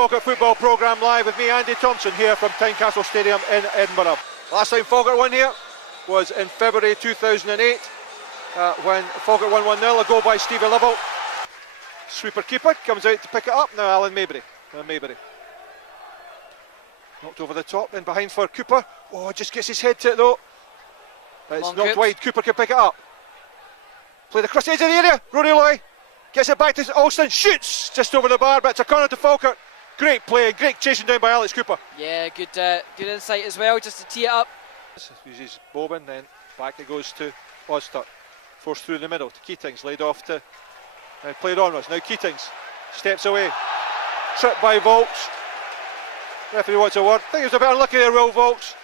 Falkirk football programme live with me, Andy Thompson, here from Tynecastle Stadium in Edinburgh. Last time Falkirk won here was in February 2008 when Falkirk won 1-0, a goal by Stevie Lovell. Sweeper keeper comes out to pick it up, now Alan Maybury. Knocked over the top, then behind for Cooper. Oh, just gets his head to it though. It's knocked wide, Cooper can pick it up. Played across the edge of the area, Rory Loy gets it back to Alston, shoots just over the bar, but it's a corner to Falkirk. Great play, great chasing down by Alex Cooper. Yeah, good insight as well, just to tee it up. Uses Boban, then back it goes to Ozturk. Forced through the middle to Keatings, laid off to, played onwards, now Keatings steps away. Tripped by Volks. Referee wants a word. I think he was a bit unlucky there, Will Volks.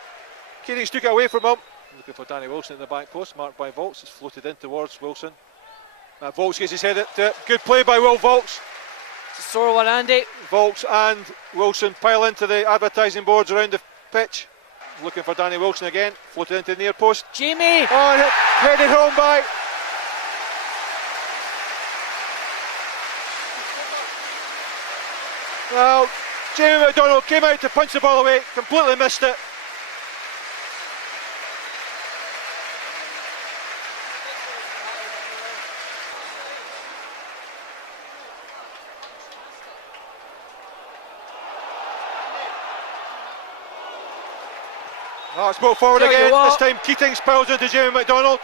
Keatings took it away from him. Looking for Danny Wilson at the back post, marked by Volks. It's floated in towards Wilson. Volks gets his head to it. Good play by Will Volks. It's a sore one, Andy. Volks and Wilson pile into the advertising boards around the pitch. Looking for Danny Wilson again. Floated into the near post. Jamie! Oh, headed home by. Well, Jamie McDonald came out to punch the ball away, completely missed it. Oh, it's brought forward again. This time Keatings piles into Jamie McDonald.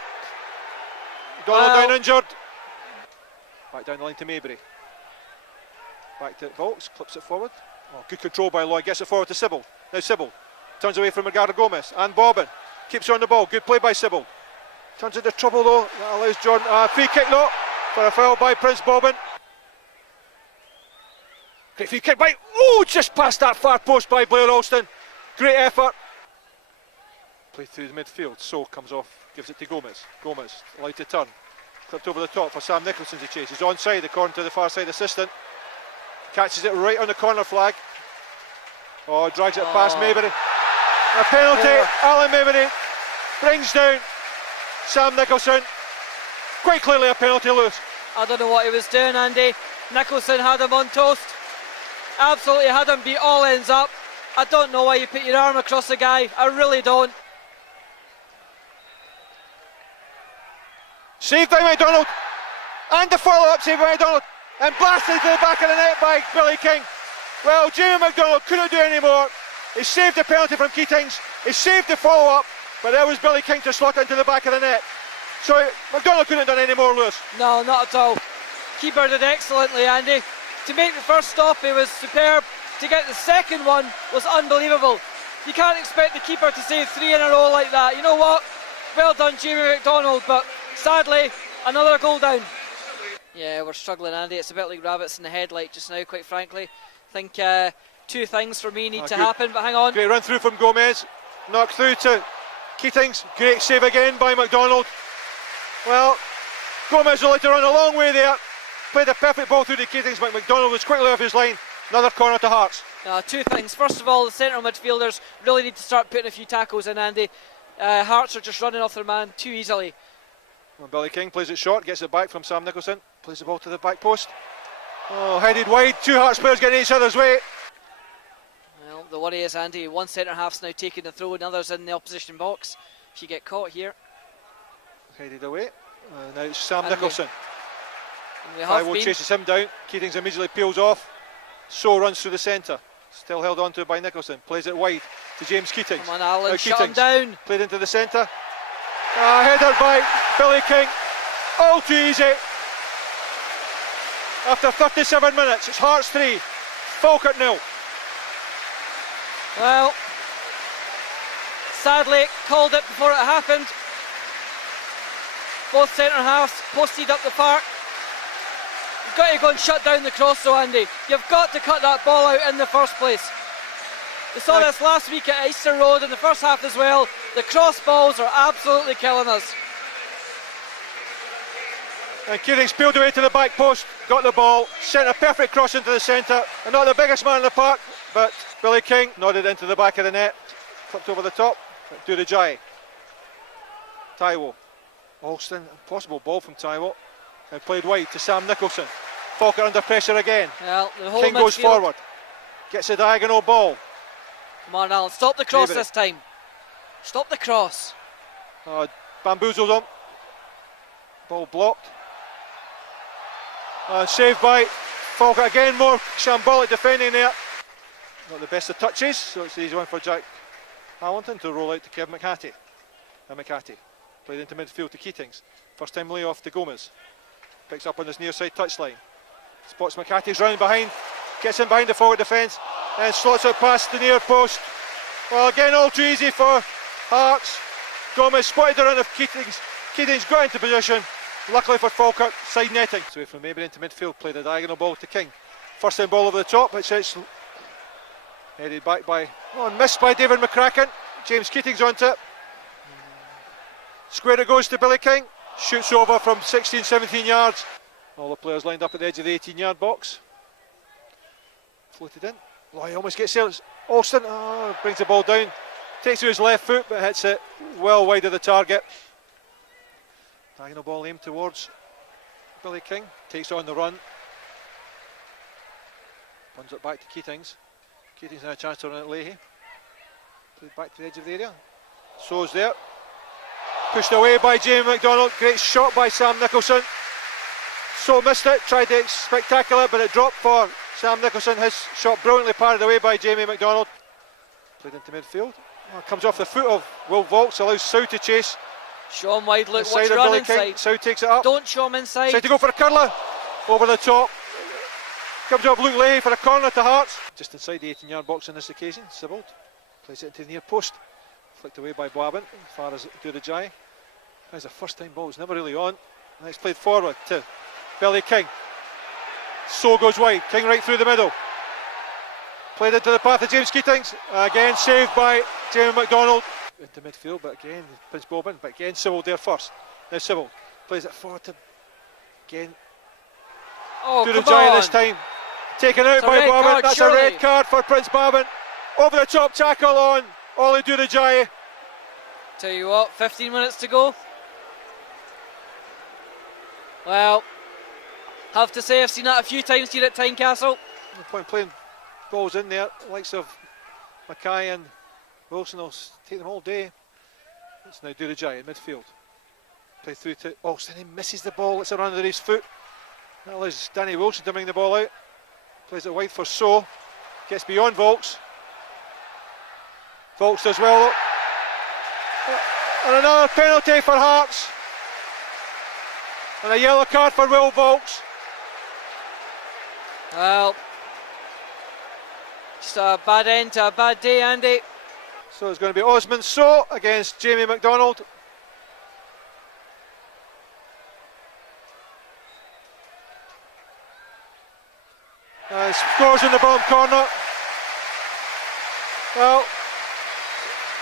McDonald down injured. Back down the line to Maybury. Back to Volks, clips it forward. Oh, good control by Lloyd, gets it forward to Sybil. Now Sybil turns away from Ricardo Gomez and Bobbin. Keeps on the ball, good play by Sybil. Turns into trouble though, that allows Jordan. Free kick though, for a foul by Prince Bobbin. Great free kick by, just past that far post by Blair Alston. Great effort. Play through the midfield, So comes off, gives it to Gomez. Gomez, allowed to turn. Clipped over the top for Sam Nicholson to chase. He's onside, according to the far side assistant. Catches it right on the corner flag. Oh, drags it past Maybury. A penalty, Alan Maybury brings down Sam Nicholson. Quite clearly a penalty, Lewis. I don't know what he was doing, Andy. Nicholson had him on toast. Absolutely had him beat all ends up. I don't know why you put your arm across the guy. I really don't. Saved by McDonald. And the follow-up saved by McDonald. And blasted to the back of the net by Billy King. Well, Jamie McDonald couldn't do any more. He saved the penalty from Keatings. He saved the follow-up, but there was Billy King to slot into the back of the net. So McDonald couldn't have done any more, Lewis. No, not at all. Keeper did excellently, Andy. To make the first stop, he was superb. To get the second one was unbelievable. You can't expect the keeper to save 3 in a row like that. You know what? Well done, Jamie McDonald, but sadly, another goal down. Yeah, we're struggling, Andy. It's a bit like rabbits in the headlight just now, quite frankly. I think two things for me need to happen, but hang on. Great run through from Gomez. Knocked through to Keatings. Great save again by McDonald. Well, Gomez will like to run a long way there. Played a perfect ball through to Keatings, but McDonald was quickly off his line. Another corner to Hearts. Two things. First of all, the centre midfielders really need to start putting a few tackles in, Andy. Hearts are just running off their man too easily. Well, Billy King plays it short, gets it back from Sam Nicholson. Plays the ball to the back post. Oh, headed wide. Two Hearts players getting each other's way. Well, the worry is, Andy, one centre half's now taking the throw and others in the opposition box. If you get caught here. Headed away. Now it's Sam Nicholson. Taiwo chases him down. Keatings immediately peels off. So runs through the centre. Still held on to by Nicholson. Plays it wide to James Keatings. Come on, Alan, shut him down. Played into the centre. Header by Billy King. All too easy. After 37 minutes, it's Hearts 3, Falkirk 0. Well, sadly, called it before it happened. Both centre halves posted up the park. You've got to go and shut down the cross though, Andy. You've got to cut that ball out in the first place. We saw this last week at Easter Road in the first half as well. The cross balls are absolutely killing us. And Keatings peeled away to the back post, got the ball, sent a perfect cross into the centre. And not the biggest man in the park, but Billy King nodded into the back of the net, clipped over the top, to the Jai. Taiwo, Alston, impossible ball from Taiwo, and played wide to Sam Nicholson. Falkirk under pressure again. Well, the whole King goes forward. Gets a diagonal ball. Come on, Alan, stop the cross Maybe. this time. Stop the cross. Bamboozled him. Ball blocked. Saved by Falkirk again. More shambolic defending there. Not the best of touches, so it's an easy one for Jack Allington to roll out to Kevin McHattie. McHattie played into midfield to Keatings. First time lay off to Gomez. Picks up on this near side touchline. Spots McHattie's round behind. Gets in behind the forward defence and slots it past the near post. Well, again, all too easy for Hearts. Gomez spotted around of Keatings. Keatings got into position. Luckily for Falkirk, side netting. So from Maybury into midfield, played a diagonal ball to King. First time ball over the top, it's headed back by, missed by David McCracken. James Keatings onto it. Square it goes to Billy King. Shoots over from 16, 17 yards. All the players lined up at the edge of the 18-yard box. Floated in. He almost gets there. Alston brings the ball down. Takes to his left foot, but hits it well wide of the target. Diagonal ball aimed towards Billy King. Takes on the run. Runs it back to Keatings. Keatings had a chance to run at Leahy. Played back to the edge of the area. So's there. Pushed away by Jamie McDonald. Great shot by Sam Nicholson. So missed it. Tried to spectacular, but it dropped for Sam Nicholson. His shot brilliantly parried away by Jamie McDonald. Played into midfield. Comes off the foot of Will Vaulks. Allows Sow to chase. Show him wide, look, Inside watch of run Billy inside. King. Sow takes it up. Don't show him inside. Tries to go for a curler. Over the top. Comes off Luke Leahy for a corner to Hearts. Just inside the 18-yard box on this occasion. Sibbald plays it into the near post. Flicked away by Boabin as far as Durajai. That's a first time ball, it's never really on. And it's played forward to Billy King. So goes wide. King right through the middle. Played into the path of James Keatings. Again saved by Jamie McDonald. Into midfield, but again Prince Boabin. But again Sibbald there first. Now Sibbald plays it forward to again Durajai this time. Taken out by Boabin. That's surely. a red card for Prince Boabin. Over the top tackle on Ollie Durajai. Tell you what, 15 minutes to go. Well, have to say I've seen that a few times here at Tynecastle. No point playing balls in there. The likes of Mackay and Wilson will take them all day. It's now Durajai in midfield. Play through to Alston. He misses the ball. It's around under his foot. That allows Danny Wilson to bring the ball out. Plays it wide for So. Gets beyond Vaulks. Vaulks does well though. And another penalty for Hearts. And a yellow card for Will Vaulks. Well, just a bad end to a bad day, Andy. So it's going to be Osman So against Jamie McDonald. Scores in the bottom corner. Well,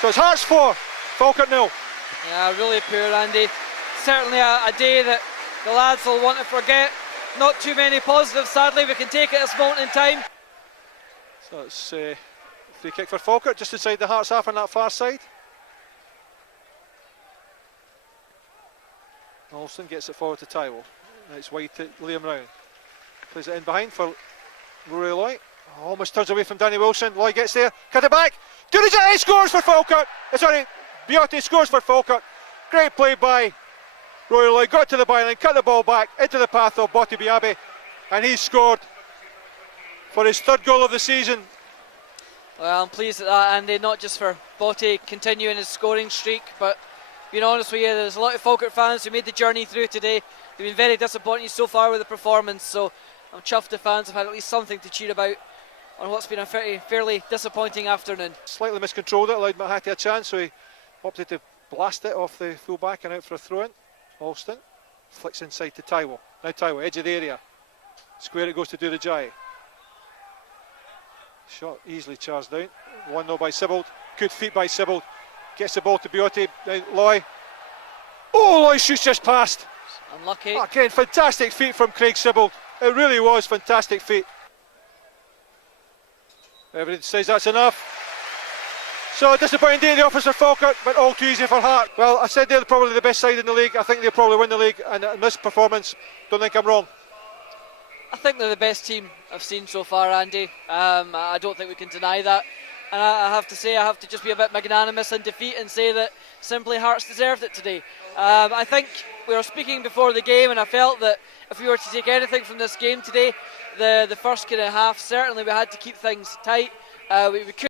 so it's Hearts 4, Falkirk 0. Yeah, really poor, Andy. Certainly a day that the lads will want to forget. Not too many positives, sadly, we can take at this moment in time. So it's free kick for Falkirk just inside the Hearts half on that far side. Alston gets it forward to Tywell. It's wide to Liam Rowan. Plays it in behind for Rory Loy. Almost turns away from Danny Wilson. Loy gets there, cut it back. Durajai scores for Falkirk. Sorry, Biotti scores for Falkirk. Great play by Rory Loy. Got to the byline, cut the ball back into the path of Botti Biabe, and he scored for his third goal of the season. Well, I'm pleased at that, Andy, not just for Botti continuing his scoring streak, but being honest with you, there's a lot of Falkirk fans who made the journey through today. They've been very disappointed so far with the performance, so I'm chuffed the fans have had at least something to cheer about on what's been a fairly disappointing afternoon. Slightly miscontrolled it, allowed McHattie a chance, so he opted to blast it off the full back and out for a throw in. Alston flicks inside to Tywell. Now Tywell, edge of the area. Square it goes to Durajai. Shot easily charged down. 1-0 by Sibbald. Good feet by Sibbald. Gets the ball to Biotti. Now Loy. Oh, Loy shoots just past. Unlucky. Again, fantastic feet from Craig Sibbald. It really was fantastic feet. Everybody says that's enough. So a disappointing day in the office for Falkirk, but all too easy for Hart. Well, I said they're probably the best side in the league. I think they'll probably win the league, and in this performance, don't think I'm wrong. I think they're the best team I've seen so far, Andy. I don't think we can deny that. And I have to say, I have to just be a bit magnanimous in defeat and say that simply Hearts deserved it today. I think we were speaking before the game, and I felt that if we were to take anything from this game today, the first kind of half, certainly we had to keep things tight. We couldn't